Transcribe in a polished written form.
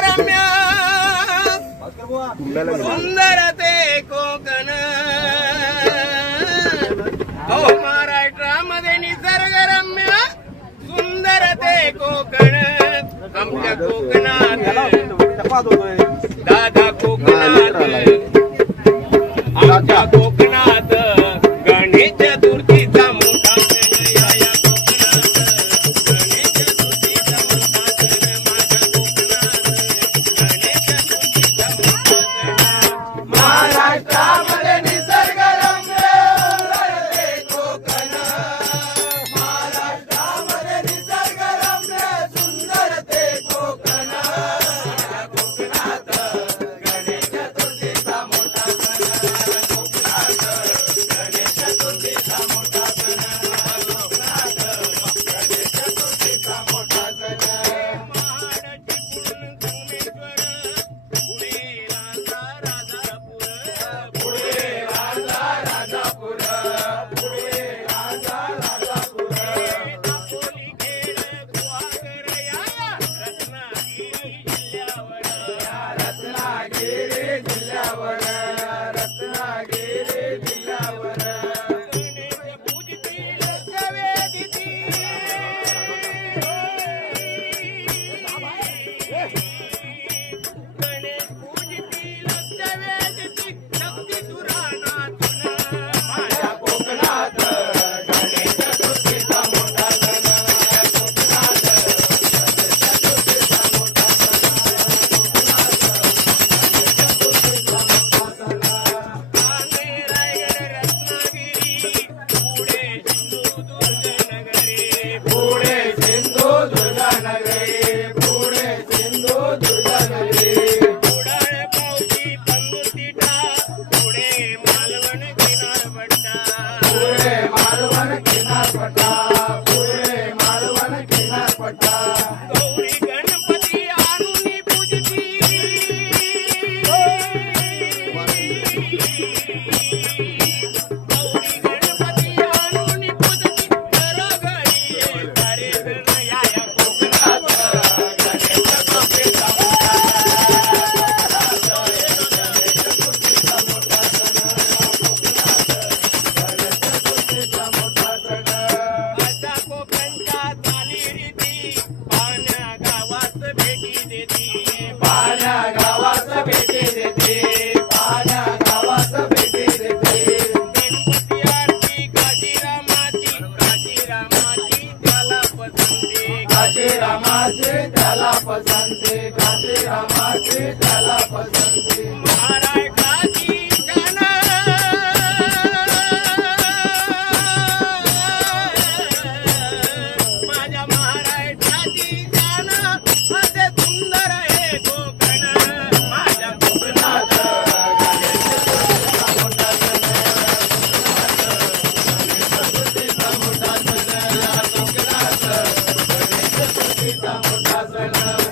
निसर्गरम्य सुंदर ते कोकण अहो महाराष्ट्रामध्ये निसर्गरम्य सुंदर ते कोकण आमच्या कोकणात दादा कोकणात आमच्या कोकणात गणेश चतुर्थीचा मोठा सण या कोकणात गणेश चतुर्थीचा मोठा सण माझ्या कोकणात गणेश चतुर्थीचा मोठा सण महाराष्ट्रामध्ये निसर्गरम्य सुंदर ते कोकण महाराष्ट्रामध्ये निसर्गरम्य सुंदर ते कोकण कोकणात गणेश चतुर्थीचा मोठा सण कोकणात गणेश चतुर्थीचा मोठा सण कोकणात गणेश चतुर्थीचा मोठा सण पुढे राजा राजापूर पुढे राजा राजापूर दापोली खेड गुहागर या रत्नागिरी जिल्ह्यावर रत्नागिरी जिल्ह्यावर गणेश पूजतील सवेदिती गणेश पूजतील सवेदिती शक्ती सुरानातून माझ्या कोकणात गणेश चतुर्थीचा मोठा सण कोकणात गणेश चतुर्थीचा मोठा सण कोकणात गणेश चतुर्थीचा मोठा सण ठाणे रायगड रत्नागिरी पुढे सिंधुदुर्ग नगरी पुढे सिंधुदुर्ग नगरी पुढे सिंधुदुर्ग नगरी कुडाळ पावशी पंगुर्तिटा पुढे मालवण किनारपट्टा पुढे मालवण किनारपट्टा पुढे मालवण किनारपट्टा गौरी गणपती आणून पूजती गौरी गणपती आणून पूजती घरोघरी सारे जण या कोकणात गणेश चतुर्थीचा मोठा अशा कोकणच्या चालीरीती पाण्या गावात भेटी देती पाण्या गावात भेटी देते पाण्या गावात भेटी देते गणपती आरती काशीरामाची त्याला पसंती काशीरामाची त्याला पसंती काशीरामाची त्याला पसंती महाराष्ट्राची शान माझ्या महाराष्ट्राची शान असे सुंदर हे कोकण माझ्या कोकणात गणेश चतुर्थीचा मोठा सण गणेश चतुर्थीचा मोठा सण कोकणात गणेश चतुर्थीचा मोठा सण